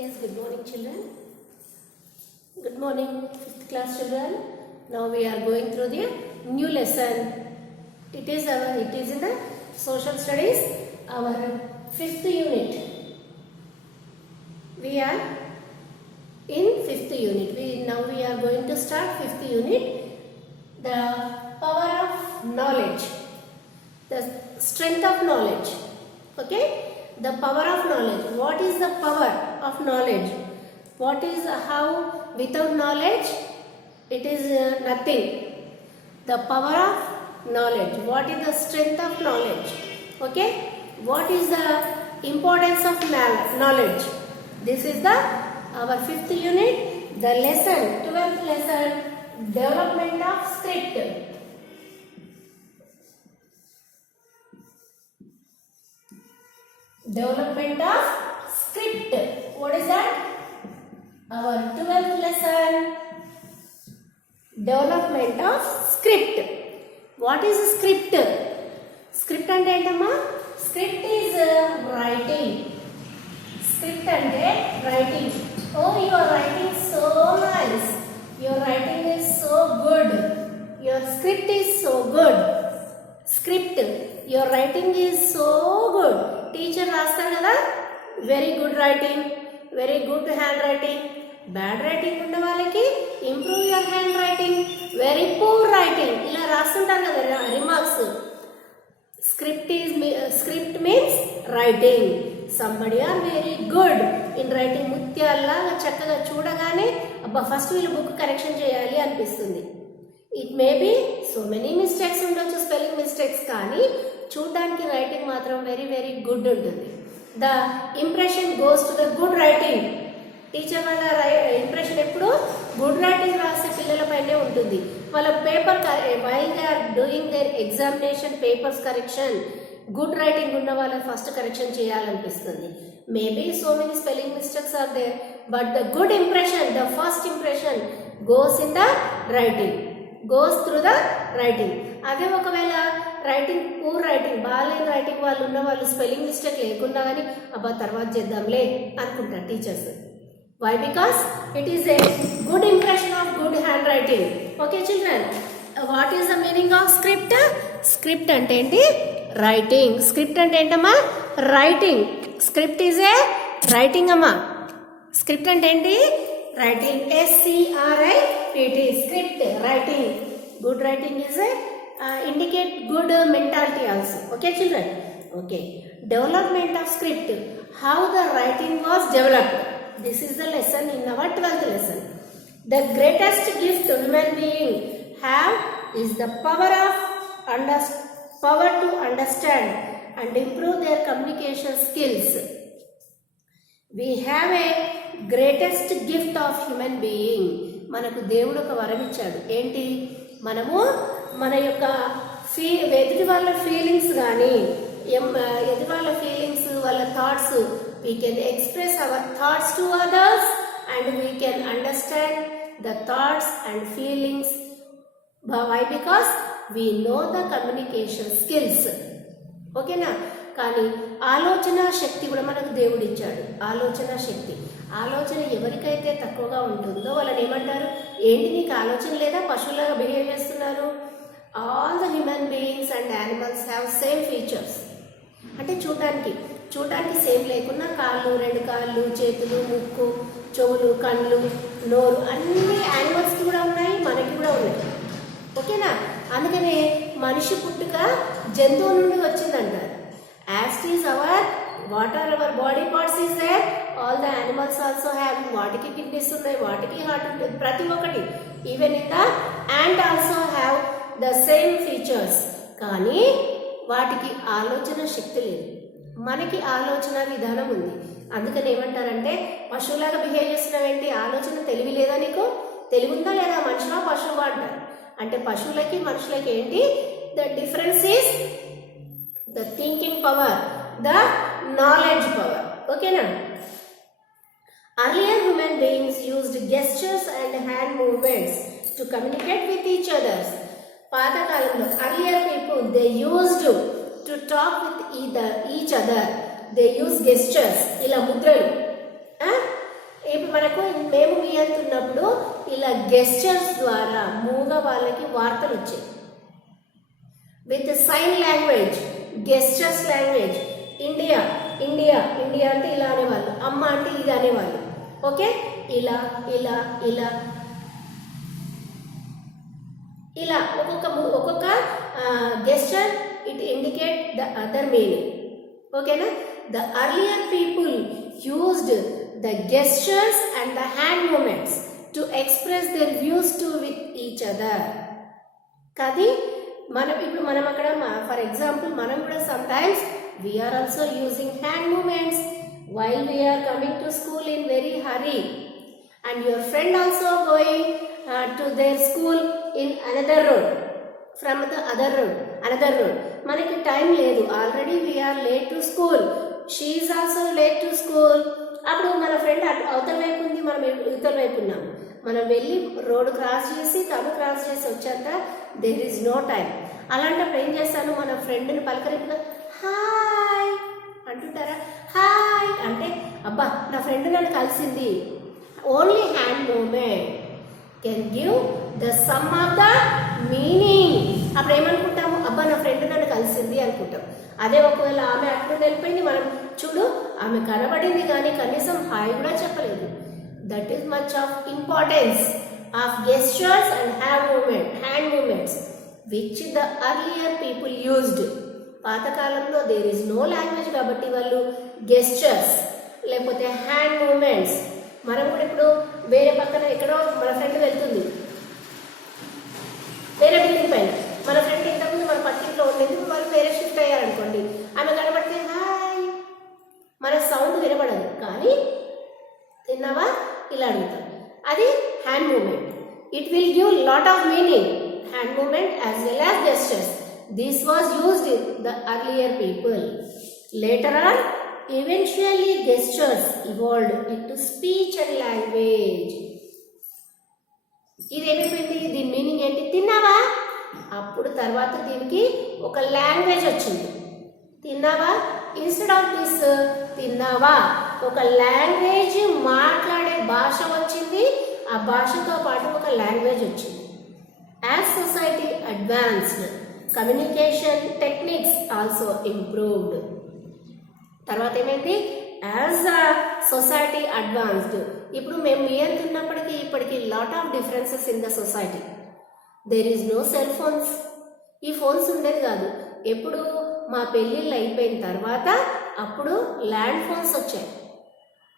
Yes, good morning children. Good morning 5th class children. Now we are going through the new lesson. It is in the social studies, our 5th unit. We are in 5th unit. Now we are going to start 5th unit. The power of knowledge. The strength of knowledge. Okay? The power of knowledge. What is the power of knowledge? What is how without knowledge it is nothing. The power of knowledge. What is the strength of knowledge? Okay? What is the importance of knowledge? This is our 5th unit. The lesson, 12th lesson, development of script. Development of script. What is that? Our 12th lesson. Development of script. What is script? Script ante entama? Script is writing. Script ante writing. Oh, you are writing so nice. Your writing is so good. Your script is so good. Script. Your writing is so good. Teacher రాస్తారు కదా, very good writing, very good handwriting. Bad writing ఉన్న వాళ్ళకి improve your handwriting, very poor writing ఇలా రాస్తుంటారు కదా remarks. Script means writing. Somebody are very good in writing. ముత్యాల్లాగా చక్కగా చూడగానే అబ్బా ఫస్ట్ వీళ్ళు బుక్ కరెక్షన్ చేయాలి అనిపిస్తుంది. It may be so many mistakes ఉండొచ్చు, స్పెల్లింగ్ మిస్టేక్స్, కానీ చూడడానికి రైటింగ్ మాత్రం వెరీ వెరీ గుడ్ ఉంటుంది. The impression goes to the good writing. Teacher వాళ్ళ ఇంప్రెషన్ ఎప్పుడు గుడ్ రైటింగ్ రాసే పిల్లలపైనే ఉంటుంది. వాళ్ళ paper while they are doing their examination papers correction, good writing ఉన్న వాళ్ళని ఫస్ట్ కరెక్షన్ చేయాలనిపిస్తుంది. Maybe so many spelling mistakes are there, but the good impression, the first impression goes in the writing, goes through the writing. అదే ఒకవేళ writing poor writing, బాగాలేని writing వాళ్ళు ఉన్న వాళ్ళు spelling mistake లేకున్నా కానీ అబ్బా తర్వాత చేద్దాంలే అనుకుంటారు teachers. Why? Because it is a good impression of good handwriting. Okay children, what is the meaning of script? Script అంటే ఏంటి? రైటింగ్. స్క్రిప్ట్ అంటే ఏంటమ్మా? Writing. Script is a writing అమ్మా. స్క్రిప్ట్ అంటే ఏంటి? Writing. SCRIPT. Script, writing. Good writing is a indicate good mentality also. Okay children? Okay. Development of script. How the writing was developed. This is the lesson in our 12th lesson. The greatest gift human being have is the power to understand and improve their communication skills. We have a greatest gift of human being. మనకు దేవుడు ఒక వరం ఇచ్చాడు. ఏంటి? మనము మన యొక్క ఎదుటి వాళ్ళ ఫీలింగ్స్ కానీ ఎదుటి వాళ్ళ ఫీలింగ్స్, వాళ్ళ thoughts, we can express our thoughts to others and we can understand the thoughts and feelings. Why? Because we know the communication skills. ఓకేనా? కానీ ఆలోచన శక్తి కూడా మనకు దేవుడు ఇచ్చాడు. ఆలోచన శక్తి. ఆలోచన ఎవరికైతే తక్కువగా ఉంటుందో వాళ్ళని ఏమంటారు? ఏంటి నీకు ఆలోచన లేదా, పశువులాగా బిహేవ్ చేస్తున్నారు? All the human beings and animals have same features. అంటే చూడటానికి సేమ్ లేకున్నా కాళ్ళు, 2 కాళ్ళు, చేతులు, ముక్కు, చెవులు, కళ్ళు, నోరు అన్ని యానిమల్స్కి కూడా ఉన్నాయి, మనకి కూడా ఉన్నాయి. ఓకేనా? అందుకనే మనిషి పుట్టుక జంతువు నుండి వచ్చిందంటారు. As is what are our body parts is there, all the animals also have. వాటికి కిడ్నీస్ ఉన్నాయి, వాటికి హార్ట్ ఉంటుంది, ప్రతి ఒక్కటి. Even in the ant also have the same features. కానీ వాటికి ఆలోచన శక్తి లేదు. మనకి ఆలోచన విధానం ఉంది. అందుకని ఏమంటారంటే పశువులాగా బిహేవ్ చేస్తున్నావేంటి, ఆలోచన తెలివి లేదా నీకు? తెలివి ఉందా లేదా? మనుషులా పశువు అంటారు. అంటే పశువులకి మనుషులకి ఏంటి? The difference is the thinking power, the knowledge power. ఓకేనా? Earlier human beings used gestures and hand movements to communicate with each other. పాతకాలంలో earlier people they used to talk with each other. They use gestures, ఇలా ముద్రలు. మనకు మేము మీ అంటున్నప్పుడు ఇలా గెస్చర్స్ ద్వారా మూగ వాళ్ళకి వార్తలు వచ్చాయి. With sign language, gestures language. India India India అంటే ఇలా అనేవాళ్ళు, అమ్మ అంటే ఇది అనేవాళ్ళు. ఓకే, ఇలా ఇలా ఇలా ఇలా ఒక్కొక్క gesture it indicate the other meaning. ఓకేనా? The earlier people used the gestures and the hand movements to express their views to with each other. కానీ ఇప్పుడు మనం అక్కడ ఫర్ ఎగ్జాంపుల్ మనం కూడా sometimes we are also using hand movements while we are coming to school in very hurry and your friend also going to their school in another road, from the other road, another road. మనకి టైం లేదు, already we are late to school, she is also late to school. అప్పుడు మన ఫ్రెండ్ అవతల వైపు ఉంది, మనం ఇవతల వైపు ఉన్నాం. మనం వెళ్ళి రోడ్ క్రాస్ చేసి తను క్రాస్ చేసి వచ్చాక దేర్ ఈజ్ నో టైం. అలాంటప్పుడు ఏం చేస్తాను, మన ఫ్రెండ్ని పలకరించిన హాయ్ అంటుంటారా? హాయ్ అంటే అబ్బా నా ఫ్రెండ్ నన్ను కలిసింది. Only hand moment can give the sum of the meaning. అప్పుడు ఏమనుకుంటాము, అబ్బా నా ఫ్రెండ్ నన్ను కలిసింది అనుకుంటాం. అదే ఒకవేళ ఆమె అక్కడ వెళ్ళిపోయింది, మనం చూడు ఆమె కనబడింది కానీ కనీసం హాయ్ కూడా చెప్పలేదు. That is much of importance of gestures and hand movements which the earlier people used. పాతకాలంలో దేర్ ఈజ్ నో లాంగ్వేజ్ కాబట్టి వాళ్ళు గెస్చర్స్ లేకపోతే హ్యాండ్ మూమెంట్స్. మనం కూడా ఇప్పుడు వేరే పక్కన ఎక్కడో మన ఫ్రెండ్ వెళ్తుంది వేరే బిల్డింగ్ పైన, మన ఫ్రెండ్ ఇంతకుముందు మన పక్కింట్లో ఉండేది, వాళ్ళు వేరే షిఫ్ట్ అయ్యారనుకోండి, ఆమె కనబడితే హాయ్, మన సౌండ్ వినబడదు కానీ తిన్నావా ఇలా అడుగుతాం. అది hand moment. It will give lot of meaning, hand moment as well as gestures. This was used in the earlier people. Later on eventually gestures evolved into speech and language. ఇదేమైపోయింది, దీని మీనింగ్ ఏంటి, తిన్నావా. అప్పుడు తర్వాత దీనికి ఒక లాంగ్వేజ్ వచ్చింది. తిన్నావా ఇన్స్టెడ్ ఆఫ్ దిస్ తిన్నావా ఒక లాంగ్వేజ్, మాట్లాడే భాష వచ్చింది. ఆ భాషతో పాటు ఒక లాంగ్వేజ్ వచ్చింది. As society advanced, communication techniques also improved. తర్వాత ఏమైంది, యాజ్ ద సొసైటీ అడ్వాన్స్డ్. ఇప్పుడు మేము మీ అంటున్నప్పటికీ ఇప్పటికీ lot of differences in the society. There is no cell phones. ఈ ఫోన్స్ ఉండేది కాదు. ఎప్పుడు మా పెళ్ళిళ్ళు అయిపోయిన తర్వాత అప్పుడు ల్యాండ్ ఫోన్స్ వచ్చాయి.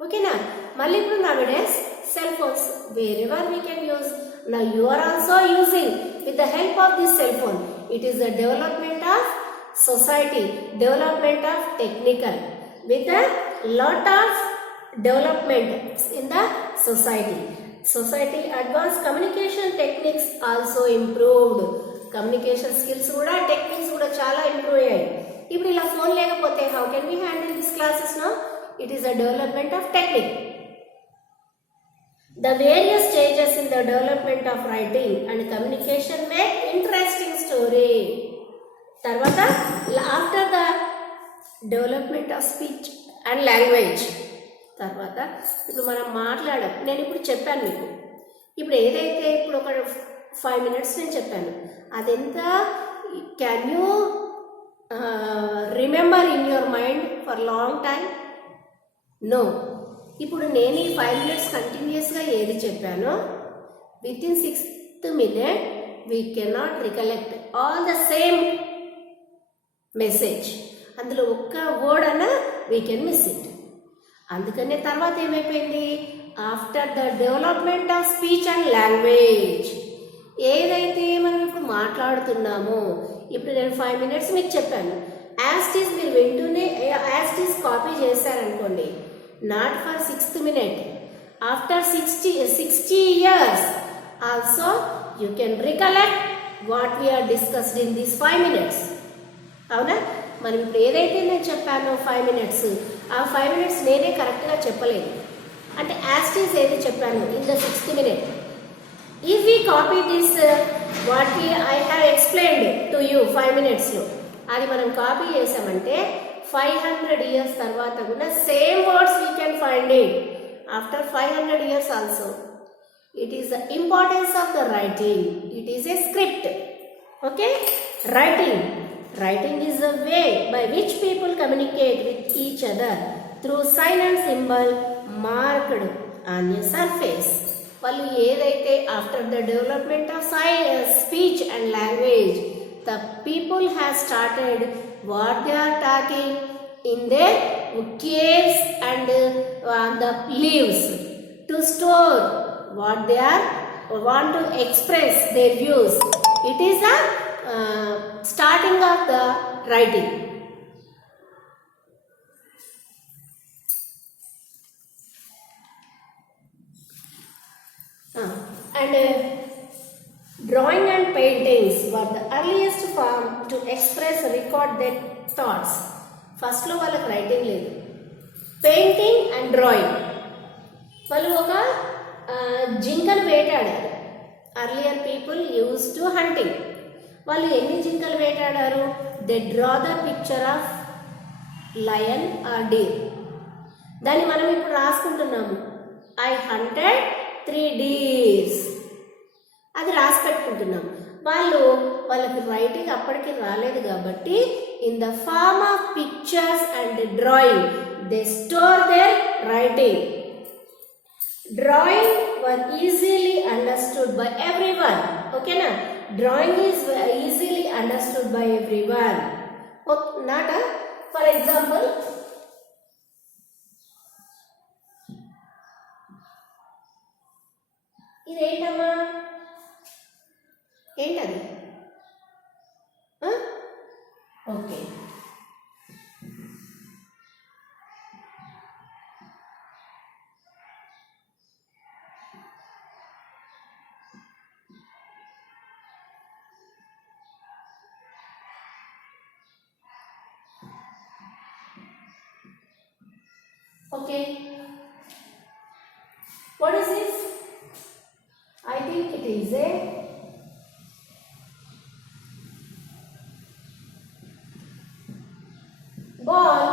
ఓకేనా? మళ్ళీ ఇప్పుడు nowadays cell phones wherever we can use. Now you are also using with the help of this cell phone. It is the development of society, development of technical, with a lot of development in the society advanced, communication techniques also improved. Communication skills kuda techniques kuda chala improve ayyayi. Ippudu ila phone lekapothe how can we handle these classes now? It is a development of technique. The various stages in the development of writing and communication make interesting story. తర్వాత after the development of speech and language తర్వాత ఇప్పుడు మనం మాట్లాడాం. నేను ఇప్పుడు చెప్పాను మీకు, ఇప్పుడు ఏదైతే ఇప్పుడు ఒక 5 minutes నేను చెప్పాను, అదెంత can you remember in your mind for long time? No. ఇప్పుడు నేను ఈ 5 minutes కంటిన్యూస్గా ఏది చెప్పానో within 6th minute we cannot recollect all the same message. అందులో ఒక్క వర్డ్ అన్నా వీ కెన్ మిస్ ఇట్. అందుకనే తర్వాత ఏమైపోయింది, after the development of speech and language ఏదైతే మనం ఇప్పుడు మాట్లాడుతున్నామో, ఇప్పుడు నేను 5 minutes మీకు చెప్పాను, యాస్టీస్ మీరు వింటూనే యాస్టీస్ కాపీ చేశారనుకోండి, not for 6th minute, after 60 years also you can recollect what we are discussed in these 5 minutes. అవునా? మనం ఇప్పుడు ఏదైతే నేను చెప్పానో 5 minutes, ఆ 5 minutes నేనే కరెక్ట్గా చెప్పలేదు. అంటే యాస్టీస్ ఏది చెప్పాను in the 6th minute. If we copy this what I have explained to you 5 minutesలో, అది మనం కాపీ చేసామంటే 500 years తర్వాత కూడా same words we can find it. after 500 years also. It is the importance of the writing. It is a script. Okay? Writing is a way by which people communicate with each other through sign and symbol marked on a surface. వాళ్ళు ఏదైతే after the development of speech and language, the people have started what they are talking in their caves and on the leaves to store what they are want to express their views. It is the starting of the writing. And drawing and paintings were the earliest form to express record their thoughts. First లో వాళ్ళకి రైటింగ్ లేదు, painting and drawing. వాళ్ళు ఒక జింకను వేటాడారు. Earlier people use to hunting. వాళ్ళు ఎన్ని జింకలు వేటాడారు? They draw the picture of lion or deer. దాన్ని మనం ఇప్పుడు రాసుకుంటున్నాము, ఐ హంటెడ్ 3 deers. అది రాసి పెట్టుకుంటున్నాం. వాళ్ళకి రైటింగ్ అప్పటికి రాలేదు కాబట్టి in the form of pictures and drawing they store their writing. Drawing were easily understood by everyone. ఓకేనా? Drawing is easily understood by everyone. Not for example, ఇదేంటమ్మా? ఏంటది? Okay, okay, what is this? I think it is a ball.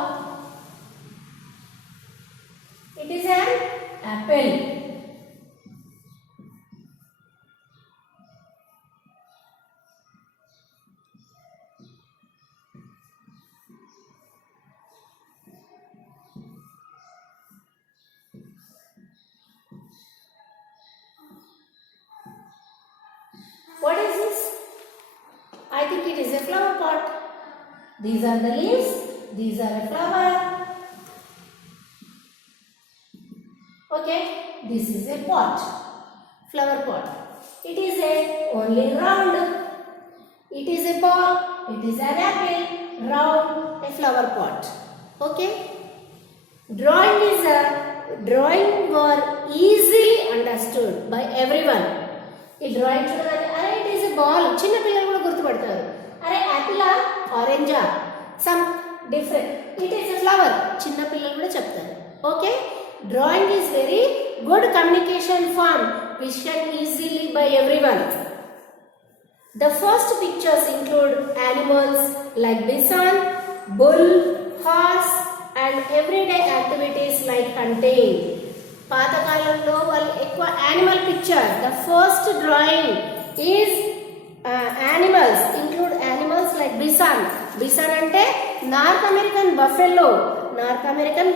It is an apple. What is this? I think it is a flower pot. These are the leaves. These are a flower. Okay, this is a pot, flower pot. It is a only round. It is a ball. It is an apple, round, a flower pot. Okay. Drawing were easily understood by everyone. ఈ డ్రాయింగ్ చూడగానే అరే it is ఎ బాల్, చిన్న పిల్లలు కూడా గుర్తుపడతారు. అరే యాపిలా, ఆరెంజా, some different, it is a flower, చిన్న పిల్లలు కూడా చెప్తారు. Okay, drawing is very good communication form which can easily by everyone. The first pictures include animals like bison, bull, horse and everyday activities like hunting. పాతకాలంలో వాళ్ళు ఎక్కువ animal picture. The first drawing is animals, include animals like bison. Bison అంటే north American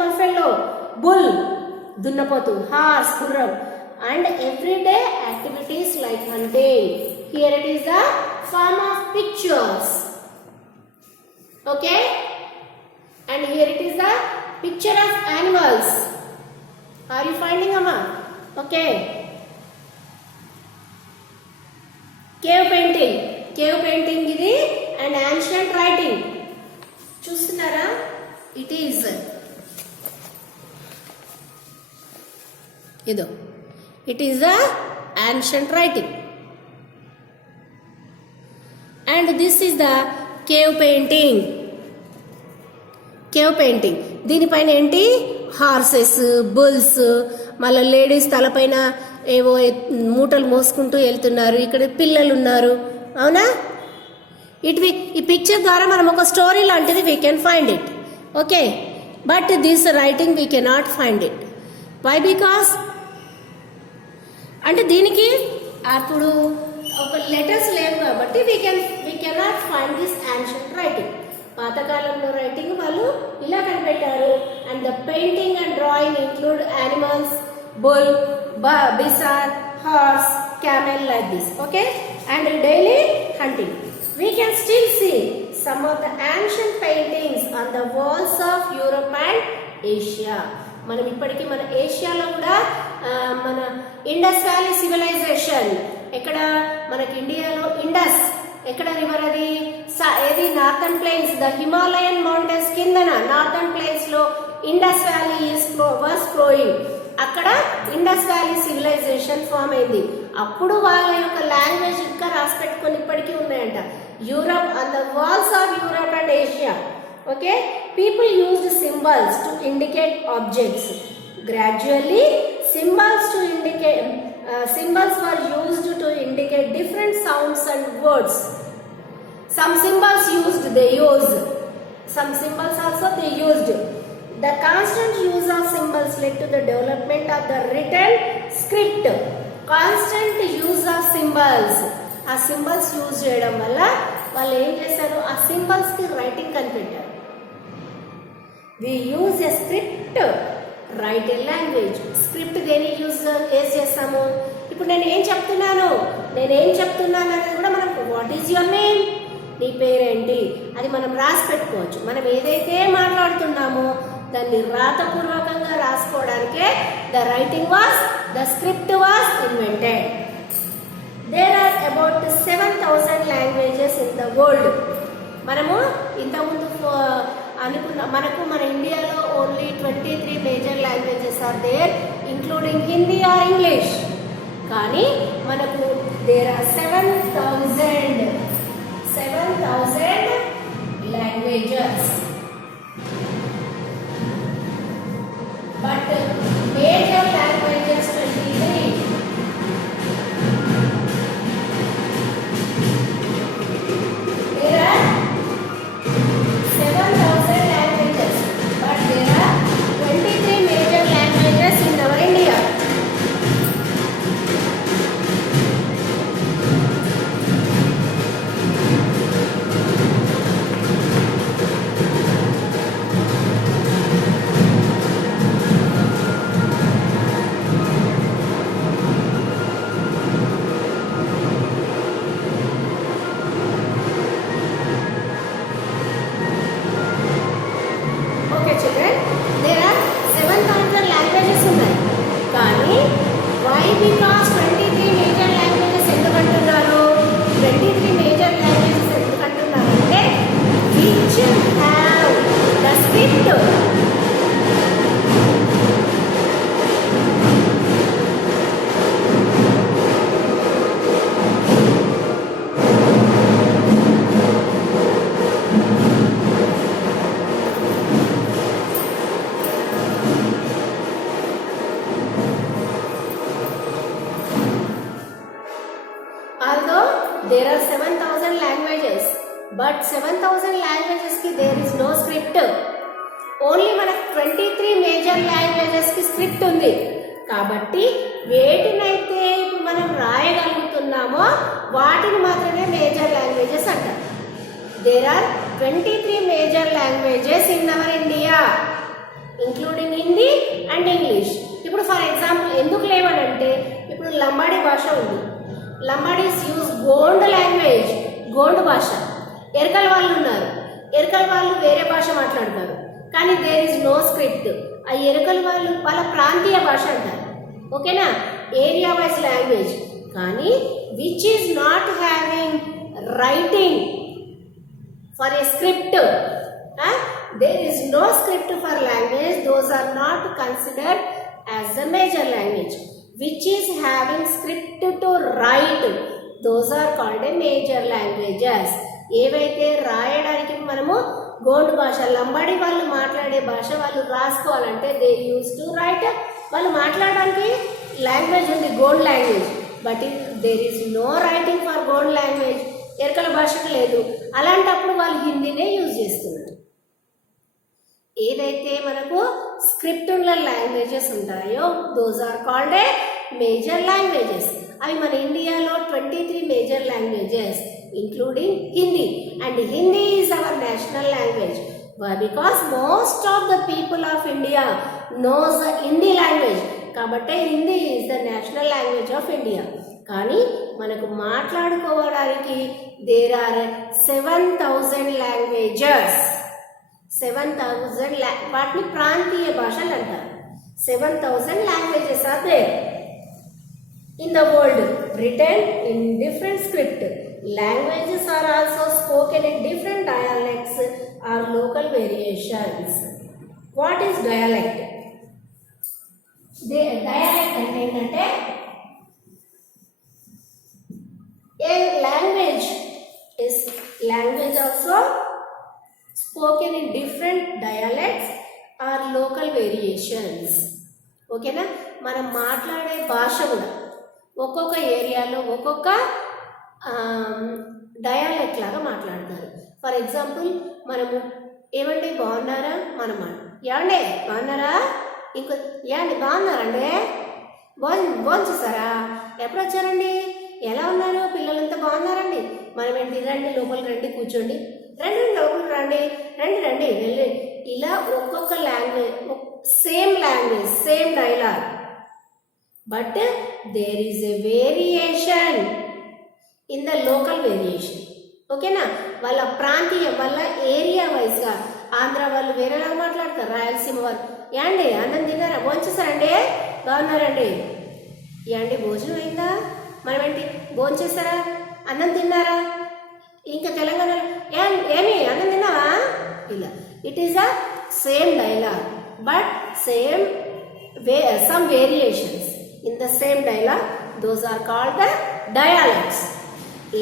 buffalo, bull దున్నపోతు, horse గుర్రం, and everyday activities like hunting. Here it is the form of pictures. Okay, and here it is the picture of animals. Are you finding, Amma? Okay. Cave painting ఇది and ancient writing. చూస్తున్నారా? It is ఇదో. It is a ancient writing. And this is the cave painting. దీనిపైన ఏంటి? Horses, bulls, మళ్ళీ లేడీస్ తలపైన ఏవో మూటలు మోసుకుంటూ వెళ్తున్నారు. ఇక్కడ పిల్లలు ఉన్నారు. అవునా? ఈ పిక్చర్ ద్వారా మనం ఒక స్టోరీ లాంటిది we can find it. Okay, but this writing we cannot find it. Why because అంటే దీనికి అప్పుడు ఒక లెటర్స్ లేవు కాబట్టి we cannot find this ancient writing. పాతకాలంలో రైటింగ్ వాళ్ళు ఇలా కనిపెట్టారు. And the painting and drawing include animals, bull, bison, horse, camel, like this. Okay, and daily hunting. We can still see some of the ancient paintings on the walls of Europe and Asia. మనం ఇప్పటికీ మన ఏషియాలో కూడా మన Indus valley civilisation ఎక్కడ మనకి ఇండియాలో ఇండస్ ఎక్కడ రివర్ అది ఏది northern plains, the Himalayan mountains కిందన నార్థన్ ప్లెయిన్స్ లో ఇండస్ వ్యాలీ వాస్ ఫ్లోయింగ్. అక్కడ ఇండస్ వ్యాలీ సివిలైజేషన్ ఫామ్ అయింది. అప్పుడు వాళ్ళ యొక్క లాంగ్వేజ్ ఇంకా రాసి పెట్టుకొని ఇప్పటికీ ఉన్నాయంట. Europe, on the walls of Europe and Asia. Okay, people used symbols to indicate objects. Gradually symbols were used to indicate different sounds and words. Some symbols they used. Some symbols also they used. The constant use of symbols led to the development of the written script. Constant use of symbols. ఆ symbols use చేయడం వల్ల వాళ్ళు ఏం చేశారు, ఆ సింబల్స్ కి writing కనిపెట్టారు. We use a script, write a language. Script దేని యూజ్ చేస్తాము? ఇప్పుడు నేను ఏం చెప్తున్నాను అనేది కూడా మనం వాట్ ఈజ్ యువర్ నేమ్, నీ పేరేంటి అది మనం రాసి పెట్టుకోవచ్చు. మనం ఏదైతే మాట్లాడుతున్నామో దాన్ని రాతపూర్వకంగా రాసుకోవడానికే the script was invented. There are about 7,000 languages in the world. మనము ఇంతకుముందు అనుకున్న మన ఇండియాలో only 23 major languages are there, including Hindi or English. కానీ మనకు there are 7,000 languages. But major languages 23. There are 7,000 languages, but there are 23 major languages in our India. There are 7,000 languages, but 7,000 languages ki there is no script. Only మనకు 23 major languages కి స్క్రిప్ట్ ఉంది. కాబట్టి వేటినైతే ఇప్పుడు మనం రాయగలుగుతున్నామో వాటిని మాత్రమే మేజర్ లాంగ్వేజెస్ అంటారు. There are 23 major languages in our India, including Hindi and English. ఇప్పుడు ఫర్ ఎగ్జాంపుల్ ఎందుకు లేవనంటే ఇప్పుడు లంబాడీ భాష ఉంది. లంబాడీస్ యూజ్ గోండ్ లాంగ్వేజ్, గోండ్ భాష. ఎరకల వాళ్ళు ఉన్నారు, ఎరకల వాళ్ళు వేరే భాష మాట్లాడతారు. కానీ దేర్ ఇస్ నో స్క్రిప్ట్. ఆ ఎరకల వాళ్ళు వాళ్ళ ప్రాంతీయ భాష అంటారు. ఓకేనా, ఏరియా వైజ్ లాంగ్వేజ్. కానీ which is not having writing for a script. There is no script for language. Those are not considered as the major language. Which is having script to write, those are called a major languages. ఏవైతే రాయడానికి మనము గోండ్ భాష, లంబాడీ వాళ్ళు మాట్లాడే భాష వాళ్ళు రాసుకోవాలంటే they use to write. వాళ్ళు మాట్లాడడానికి లాంగ్వేజ్ ఉంది, Gond language. But there is no writing for Gond language. Yerukala భాషకు లేదు. అలాంటప్పుడు వాళ్ళు హిందీనే యూజ్ చేస్తున్నారు. ఏదైతే మనకు స్క్రిప్టులర్ లాంగ్వేజెస్ ఉంటాయో those are called a major languages. అవి మన ఇండియాలో 23 major languages including Hindi, and Hindi is our national language. Why? Because most of the people of India knows the Hindi language. కాబట్టి Hindi is the national language of India. కానీ మనకు మాట్లాడుకోవడానికి there are 7,000 లాంగ్వేజెస్. 7,000 వాటిని ప్రాంతీయ భాషలు అంటారు. 7,000 languages are there in the world, written in different script. Languages are also spoken in different dialects or local variations. What is dialect? Dialect అంటే ఏంటంటే a language is language also spoken in different dialects or local variations. ఓకేనా? మనం మాట్లాడే భాష కూడా ఒక్కొక్క ఏరియాలో ఒక్కొక్క డయాలెక్ట్ లాగా మాట్లాడతారు. ఫర్ ఎగ్జాంపుల్ మనము ఏమండి బాగున్నారా, మనం ఏమండి బాగున్నారా, ఇంకో ఏమండి బాగున్నారండి, భోజనం చేశారా, ఎప్పుడు వచ్చారండి, ఎలా ఉన్నారు, పిల్లలంతా బాగున్నారండి, మనం ఏంటి రండి లోపలికి రండి కూర్చోండి, రండి లోపలికి రండి, రండి రండి వెళ్ళి, ఇలా ఒక్కొక్క language same language same dialogue, but there is a variation in the local variation. ఓకేనా? వాళ్ళ ప్రాంతీయ వాళ్ళ ఏరియా వైజ్గా ఆంధ్ర వాళ్ళు వేరేలాగా మాట్లాడతారు, రాయలసీమ వాళ్ళు యాండి అన్నం తిన్నారా, భోంచేసారండి, బాగున్నారండి, యాండి భోజనం అయిందా, మనం ఏంటి భోంచేసారా, అన్నం తిన్నారా, ఇంకా తెలంగాణలో ఏమి అన్నం తిన్నావా, ఇలా. It is a same dialogue but same some variations in the same dialogue. Those are called the dialects.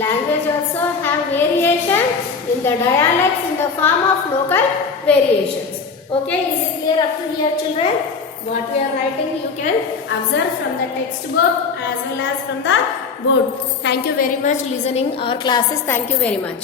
Language also have variations in the dialects in the form of local variations. Okay, is it clear up to here, children? What we are writing you can observe from the textbook as well as from the board. Thank you very much listening our classes. Thank you very much.